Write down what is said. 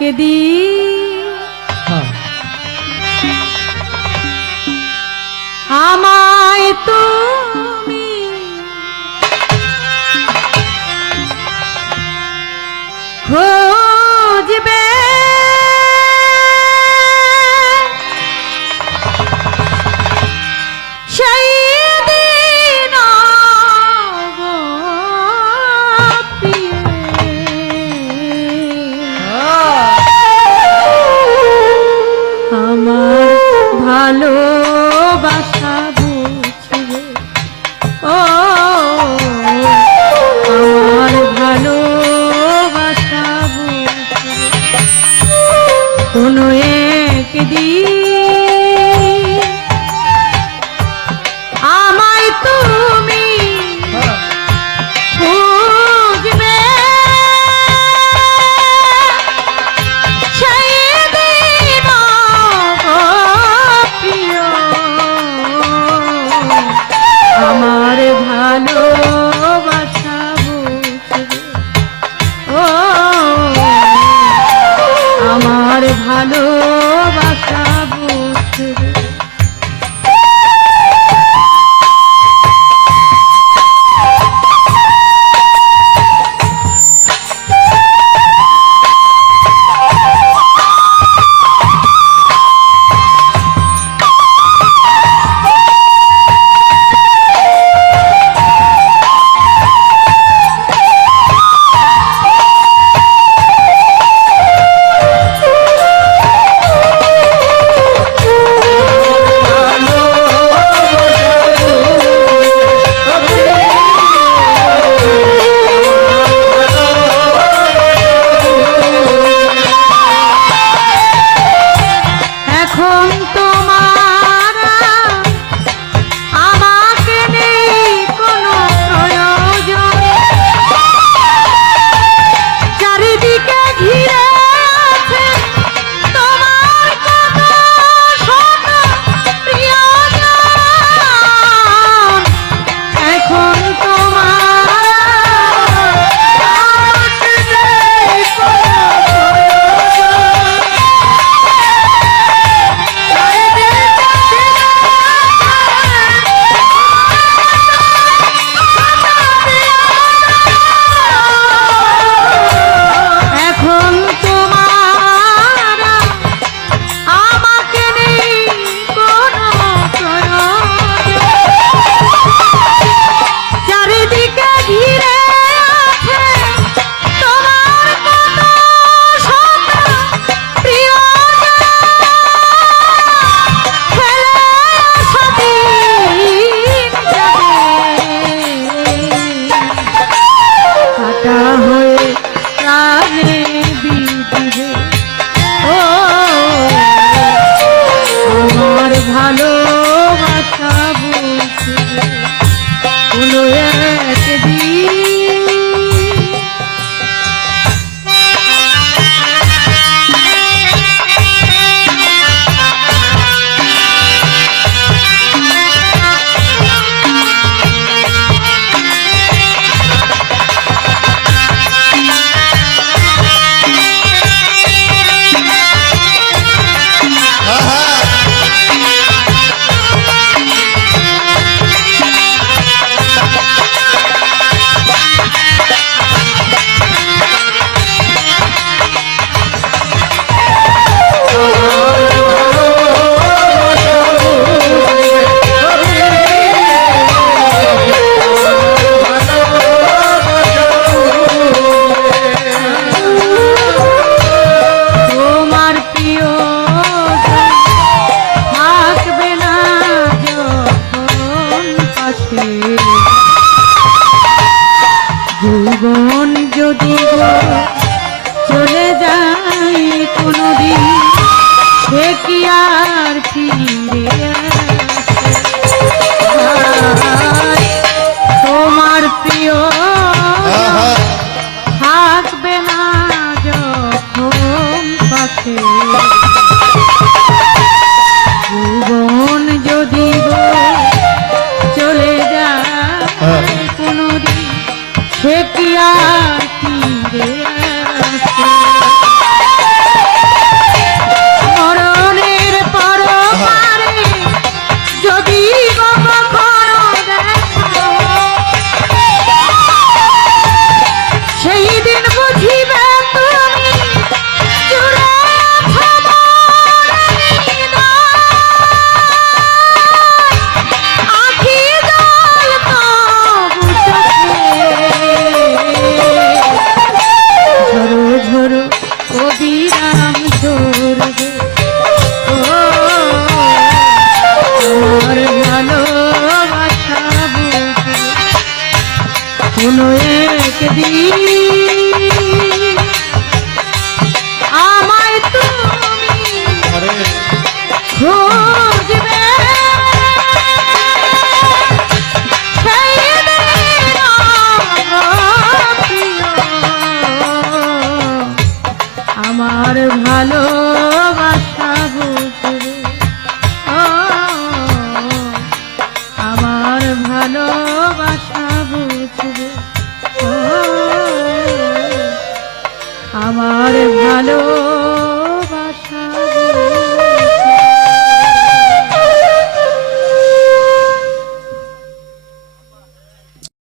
যাকে দি। আমায় তুমি খো ডাক দিয়ে হলো Ajá. দিন চলে যায় কোনোদিন সে কি আর ফিরে আমার আমার ভালোবাসা বুঝবে। আমার ভালো